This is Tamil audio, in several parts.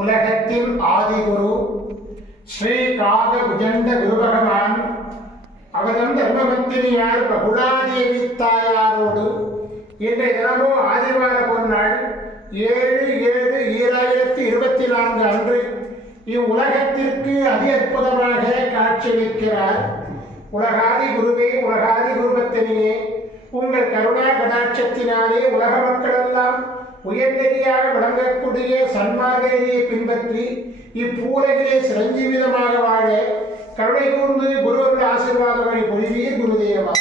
உலகத்தின் ஆதிகுரு ஸ்ரீ காக புஜண்ட குரு பகவான் அவதம் தர்மபத்தினியார் பகுலாதேவி தாயாரோடு இன்றைய தினமும் ஆதிவார பொன்னாள் 7/7/2024 அன்று இவ்வுலகத்திற்கு அதி அற்புதமாக காட்சியளிக்கிறார். உலகாதி குருவே, உலகாதி குருபத்தினியே, உங்கள் கருணா கடாட்சத்தினாலே உலக மக்களெல்லாம் உயர்நெறியாக விளங்கக்கூடிய சன்மார்க்க நெறியை பின்பற்றி இப்பூலகிலே சிரஞ்சீவிதமாக வாழ கருணை கூர்ந்து குருவருடைய ஆசீர்வாதங்களை பொழிவீர் குருதேவா.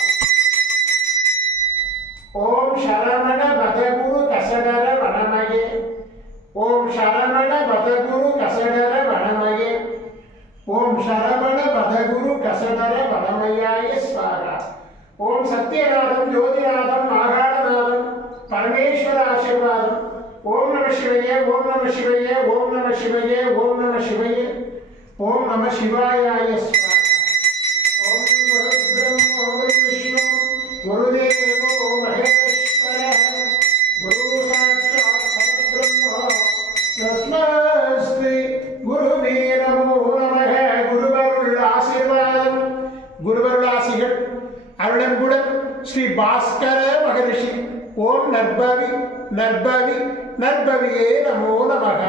ஓம் சரவண பதகுரு கசடர வனமயே. ஓம் சரவண பதகுரு கசடர வனமயே. ஓம் சரவண பதகுரு கசடர வனமயாய ஸ்வாகா. ஓம் சத்யநாதம் ஜோதிநாதம் ஆகாரநாதம் பரமேஸ்வர ஆசீர்வாதம். ஓம் நம சிவய, ஓம் நம சிவய, ஓம் நம சிவய, ஓம் நம சிவய, ஓம் நம சிவாயாய ஸ்வாகா. ஓம் குரு பிரம்ம குரு விஷ்ணு குருதேவோ மகேஸ்வர குரு சாட்சாத் பரபிரம்ம தஸ்மை குருவே நமோ நமக. குருவருள் ஆசீர்வாதம், குருவருள் ஆசிகள் அருளன்புடன் ஸ்ரீ பாஸ்கர மகரிஷி. ஓம் நற்பவி நற்பவி நற்பவியே நமோ நமக.